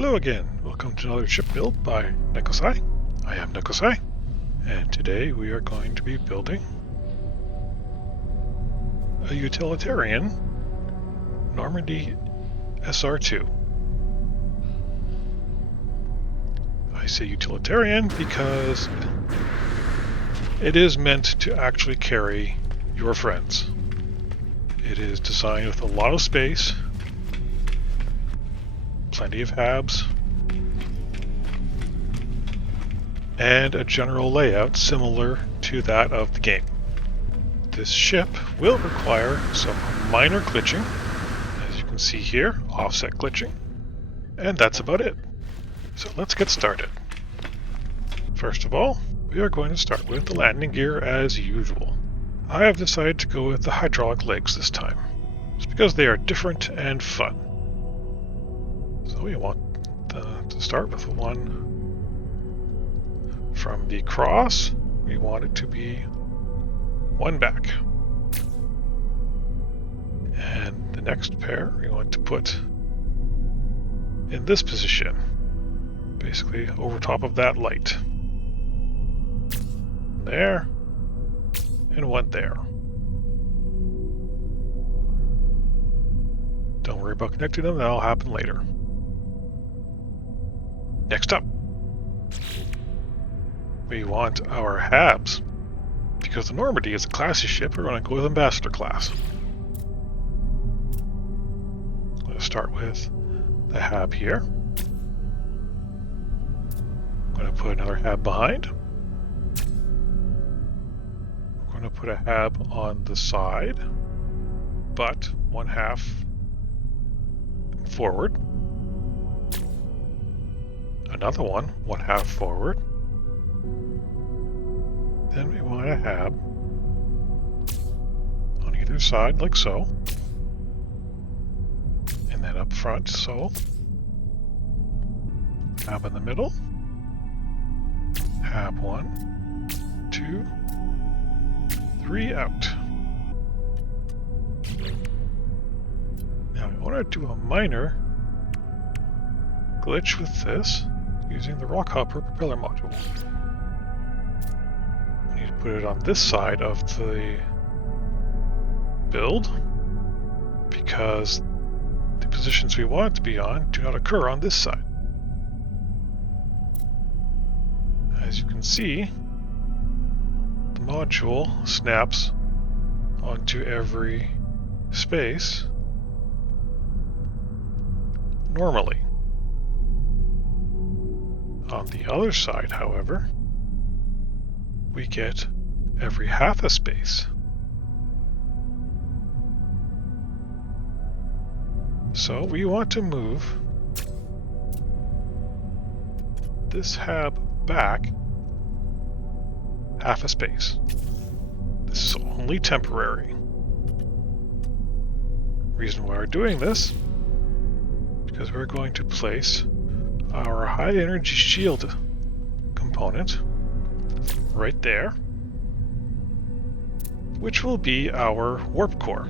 Hello again, welcome to another ship build by Nekosai. I am Nekosai, and today we are going to be building a utilitarian Normandy SR2. I say utilitarian because it is meant to actually carry your friends. It is designed with a lot of space, plenty of habs, and a general layout similar to that of the game. This ship will require some minor glitching, as you can see here, offset glitching, and that's about it. So let's get started. First of all, we are going to start with the landing gear as usual. I have decided to go with the hydraulic legs this time, just because they are different and fun. So we want to start with the one from the cross. We want it to be one back. And the next pair we want to put in this position, basically over top of that light. There, and one there. Don't worry about connecting them, that'll happen later. Next up, we want our habs. Because the Normandy is a classy ship, we're going to go with Ambassador class. I'm going to start with the hab here. I'm going to put another hab behind. We're going to put a hab on the side, but one half forward. Another one half forward. Then we want a hab on either side, like so. And then up front, so. Hab in the middle. Hab 1, 2, 3 out. Now I want to do a minor glitch with this using the Rockhopper propeller module. We need to put it on this side of the build because the positions we want it to be on do not occur on this side. As you can see, the module snaps onto every space normally. On the other side, however, we get every half a space. So we want to move this hab back half a space. This is only temporary. Reason why we're doing this, because we're going to place our high energy shield component right there, which will be our warp core.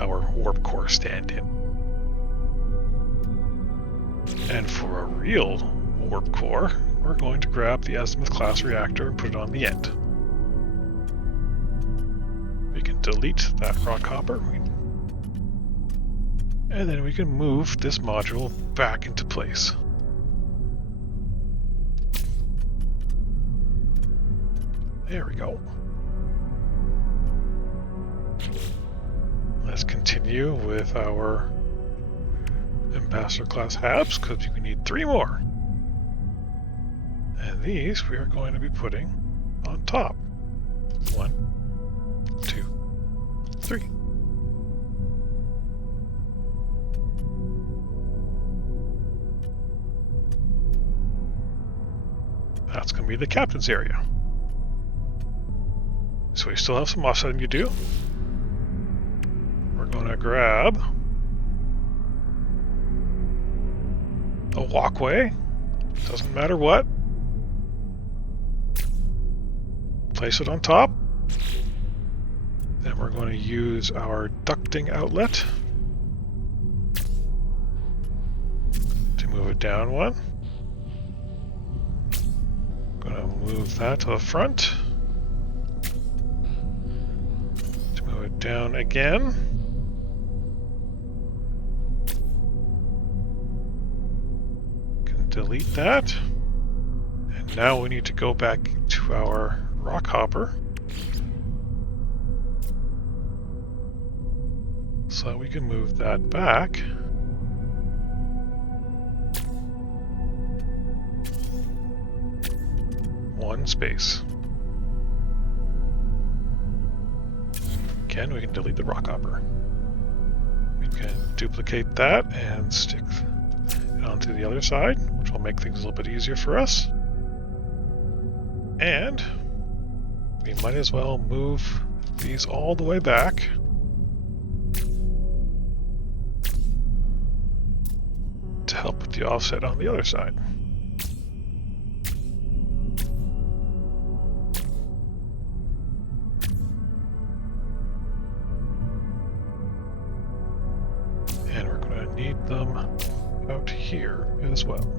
Our warp core stand-in. And for a real warp core, we're going to grab the Azimuth class reactor and put it on the end. We can delete that Rockhopper. And then we can move this module back into place. There we go. Let's continue with our Ambassador class habs, because we need 3 more. And these we are going to be putting on top. 1, 2, 3. That's going to be the captain's area. So we still have some offsetting to do. We're going to grab a walkway. Doesn't matter what. Place it on top. Then we're going to use our ducting outlet move it down one. Gonna move that to the front. To move it down again. Can delete that. And now we need to go back to our Rockhopper so that we can move that back. One space. Again, we can delete the Rockhopper. We can duplicate that and stick it onto the other side, which will make things a little bit easier for us. And we might as well move these all the way back. To help with the offset on the other side. And we're going to need them out here as well.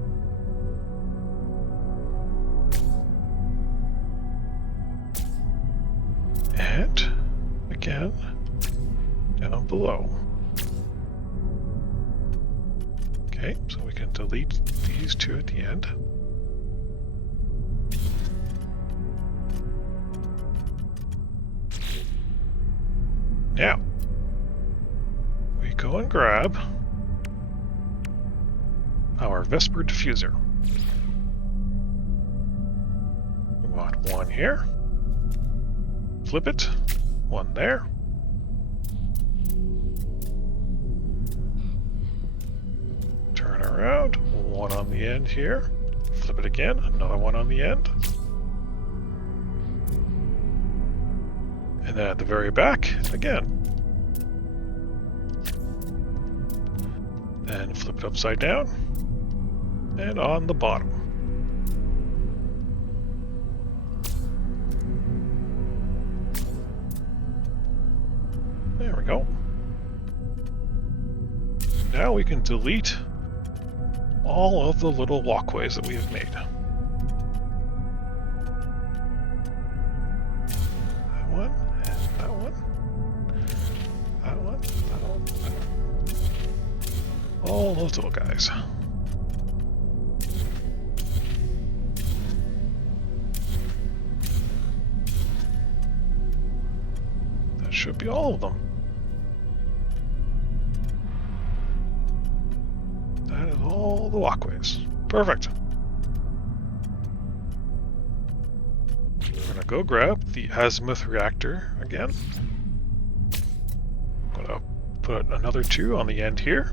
And again, down below. Okay, so we can delete these two at the end. Now, we go and grab our Vesper Diffuser. We want one here. Flip it. One there. Turn around. One on the end here. Flip it again. Another one on the end. And then at the very back, again. Then flip it upside down. And on the bottom. There we go. Now we can delete all of the little walkways that we have made. That one, and that one. That one, that one, that one. All those little guys. That should be all of them. All the walkways. Perfect. We're going to go grab the Azimuth reactor again. I'm going to put another two on the end here.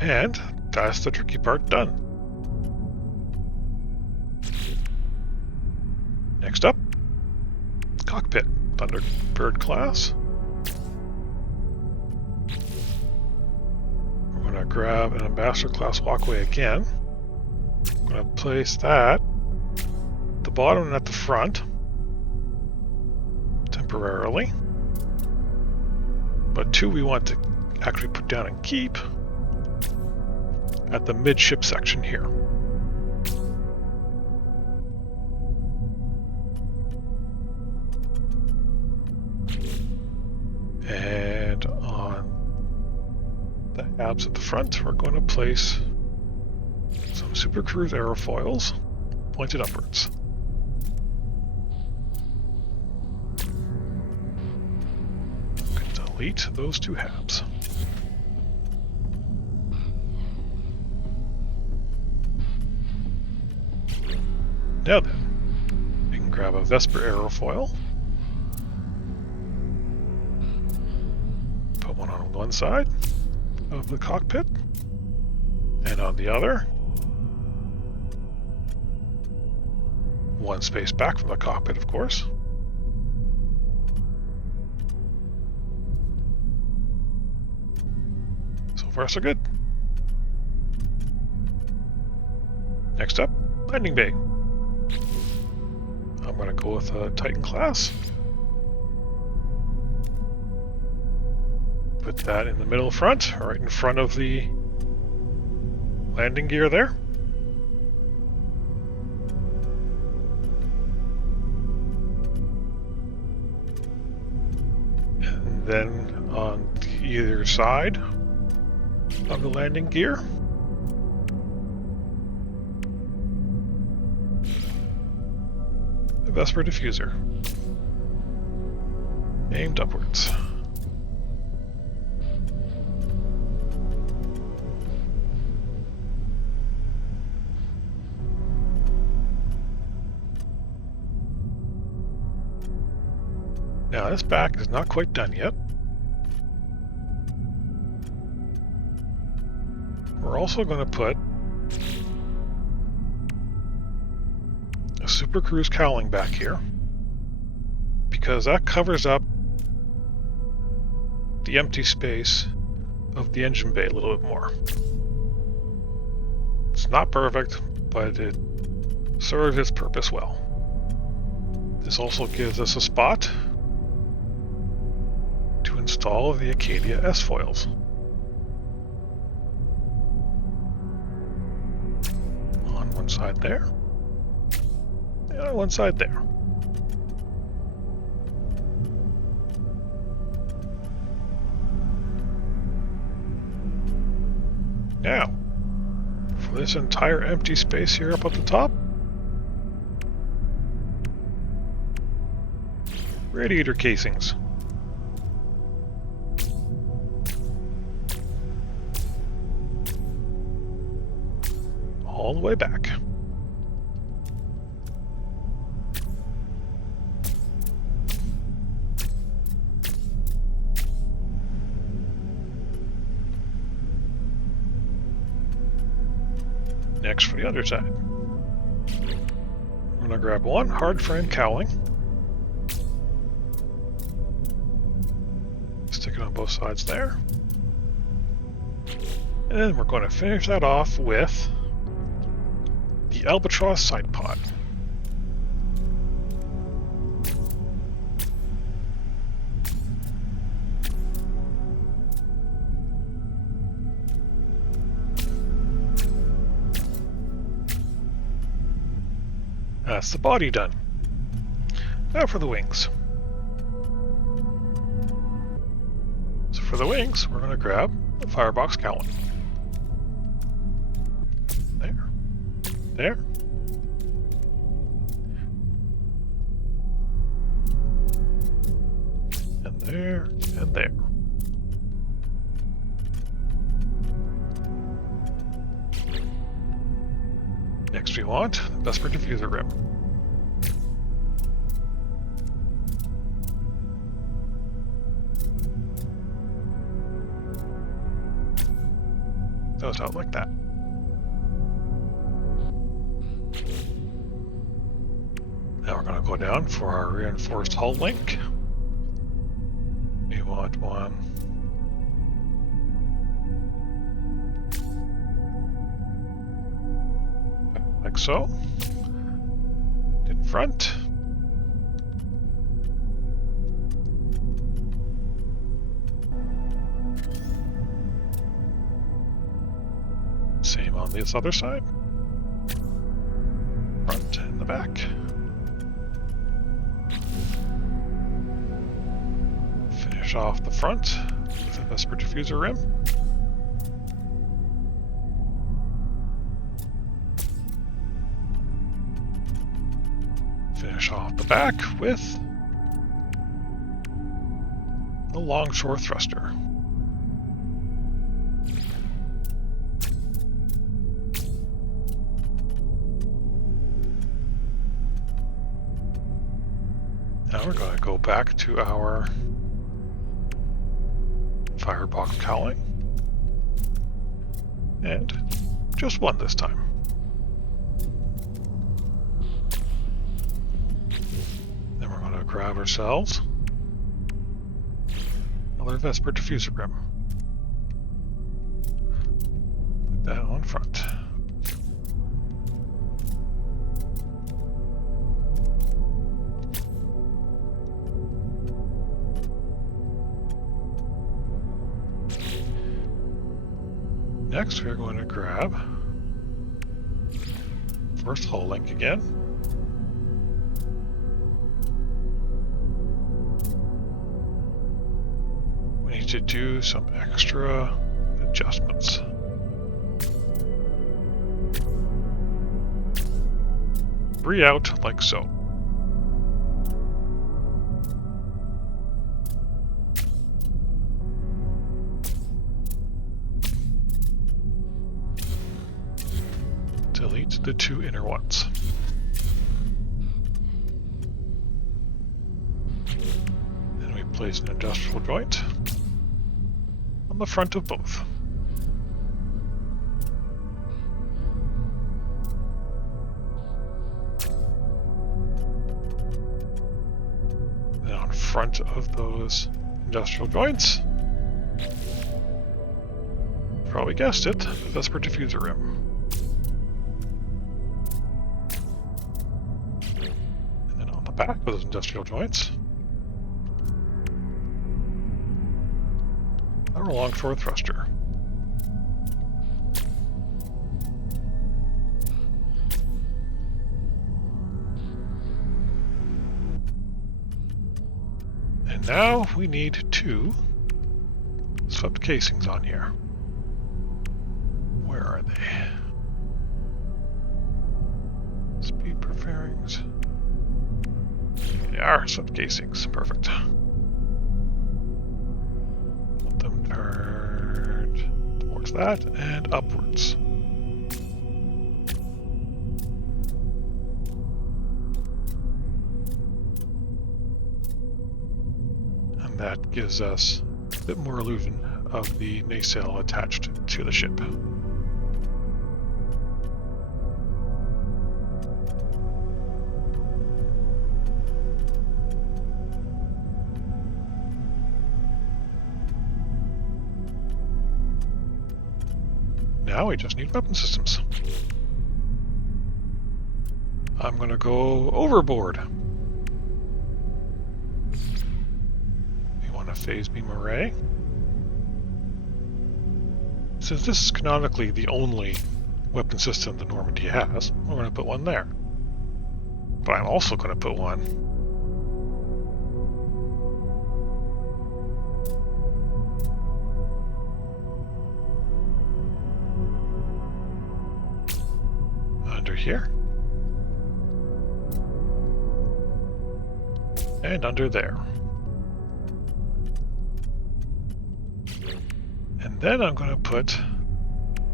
And that's the tricky part done. Next up, Cockpit, Thunderbird class. Grab an Ambassador class walkway again. I'm going to place that at the bottom and at the front temporarily. But two we want to actually put down and keep at the midship section here. And on the habs at the front, we're going to place some Supercruise Aerofoils pointed upwards. We can delete those two habs. Now then, we can grab a Vesper Aerofoil. Put one on one side of the cockpit, and on the other, one space back from the cockpit, of course. So far, so good. Next up, landing bay. I'm going to go with a Titan class. Put that in the middle front, right in front of the landing gear there. And then on either side of the landing gear, the Vesper Diffuser, aimed upwards. Now this back is not quite done yet. We're also going to put a Supercruise Cowling back here, because that covers up the empty space of the engine bay a little bit more. It's not perfect, but it serves its purpose well. This also gives us a spot to install the Arcadia S-Foils. On one side there, and on one side there. Now, for this entire empty space here up at the top, radiator casings. All the way back. Next for the other side. I'm going to grab one hardframe cowling. Stick it on both sides there. And then we're going to finish that off with the Albatross Sidepod. That's the body done. Now for the wings. So for the wings, we're going to grab the Firebox Cowling. There. And there, and there. Next we want the Vesper Diffuser Rim. Goes out like that. Now we're going to go down for our reinforced hull link. We want one like so, in front. Same on this other side. Front and the back. Finish off the front with a Vesper Diffuser Rim. Finish off the back with the Longshore Thruster. Now we're going to go back to our Firebox Cowling, and just one this time. Then we're going to grab ourselves another Vesper Diffuser Rim. Put that on front. Next, we're going to grab Albatross hull link again. We need to do some extra adjustments. Three out, like so. Delete the two inner ones. Then we place an industrial joint on the front of both. Then on front of those industrial joints, probably guessed it, the Vesper Diffuser Rim. Back of those industrial joints, our Longshore Thruster. And now we need two swept casings on here. Where are they? Speed fairings. They are swept casings. Perfect. Let them turn towards that and upwards. And that gives us a bit more illusion of the nacelle attached to the ship. Now we just need weapon systems. I'm gonna go overboard. We want a phase beam array. Since this is canonically the only weapon system the Normandy has, we're gonna put one there. But I'm also gonna put one here and under there. And then I'm going to put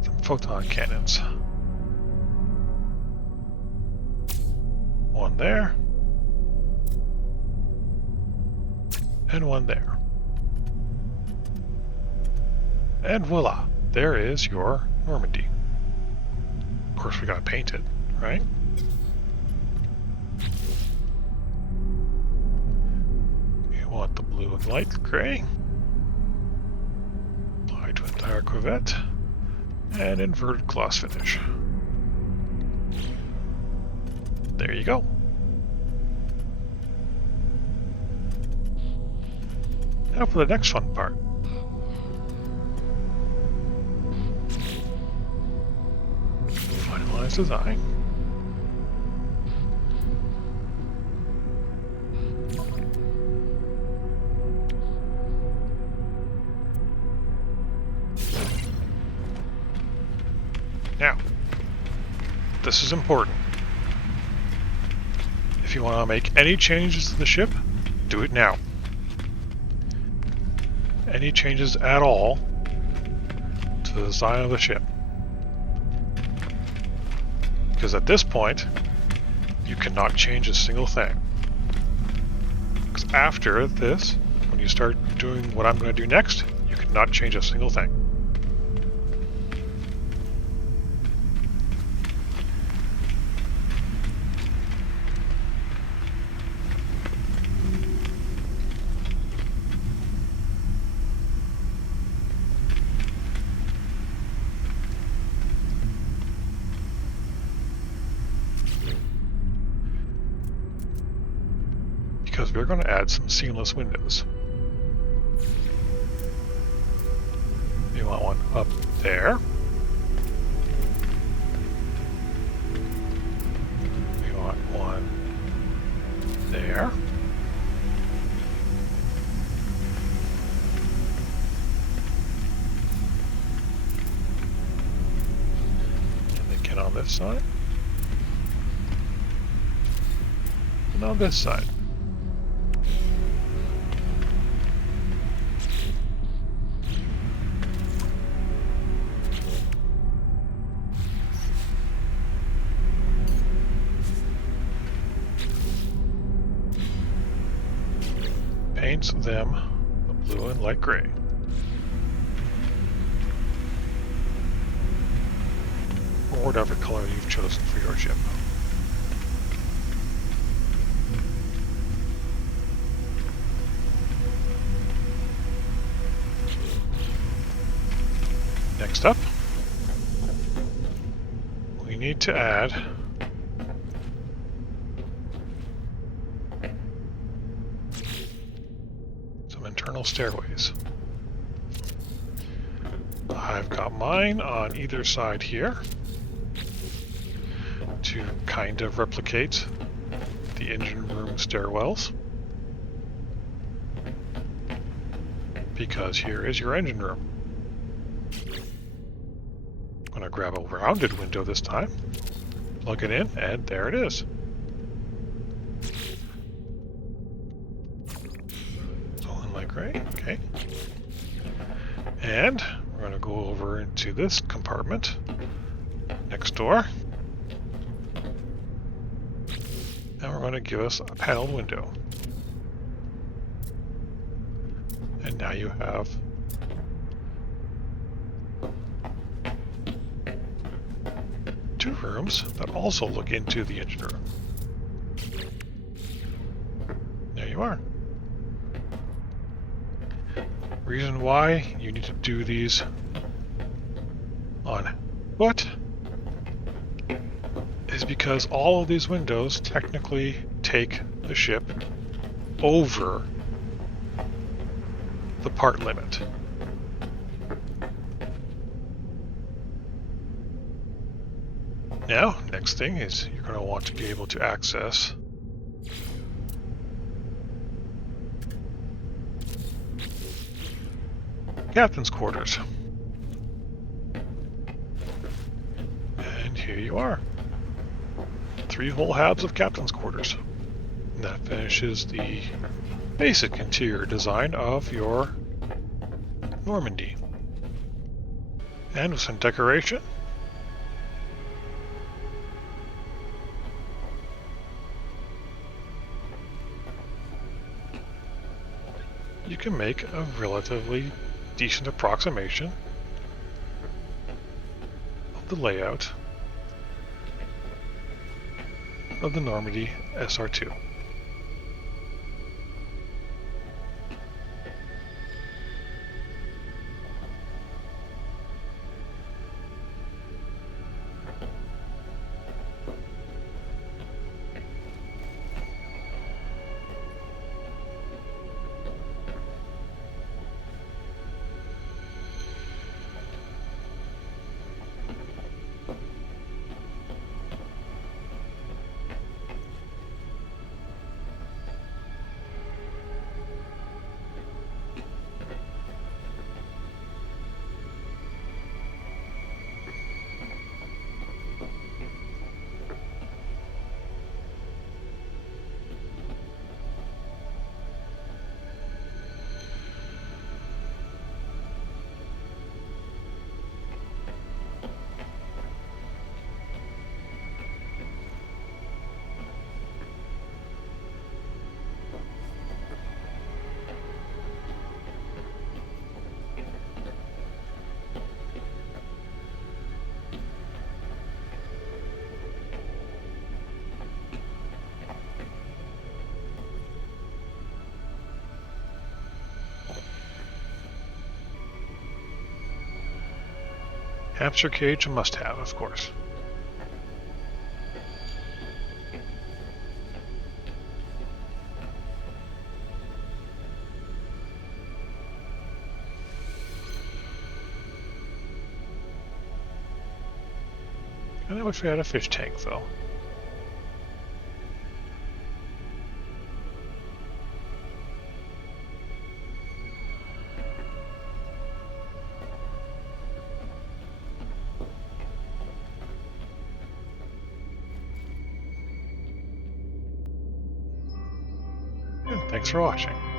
some photon cannons. One there and one there. And voila, there is your Normandy. Of course, we gotta paint it, right? You want the blue and light gray. Apply to entire corvette. And inverted gloss finish. There you go. Now for the next fun part. Finalize design. Now, this is important. If you want to make any changes to the ship, do it now. Any changes at all to the design of the ship. Because at this point, you cannot change a single thing. Because after this, when you start doing what I'm going to do next, you cannot change a single thing. Because we're going to add some seamless windows. You want one up there. this side. And on this side. Paints them a blue and light gray. Or whatever color you've chosen for your ship. Next up, we need to add some internal stairways. I've got mine on either side here to kind of replicate the engine room stairwells, because here is your engine room. I'm going to grab a rounded window this time, plug it in, and there it is. All in light gray, okay. And we're going to go over into this compartment next door. And we're going to give us a paneled window. And now you have two rooms that also look into the engine room. There you are. Reason why you need to do these on foot is because all of these windows technically take the ship over the part limit. Now, next thing is you're going to want to be able to access captain's quarters. And here you are. 3 whole halves of captain's quarters. And that finishes the basic interior design of your Normandy. And with some decoration, you can make a relatively decent approximation of the layout of the Normandy SR2. Hamster cage, a must-have, of course. And I wish we had a fish tank, though. Thanks for watching.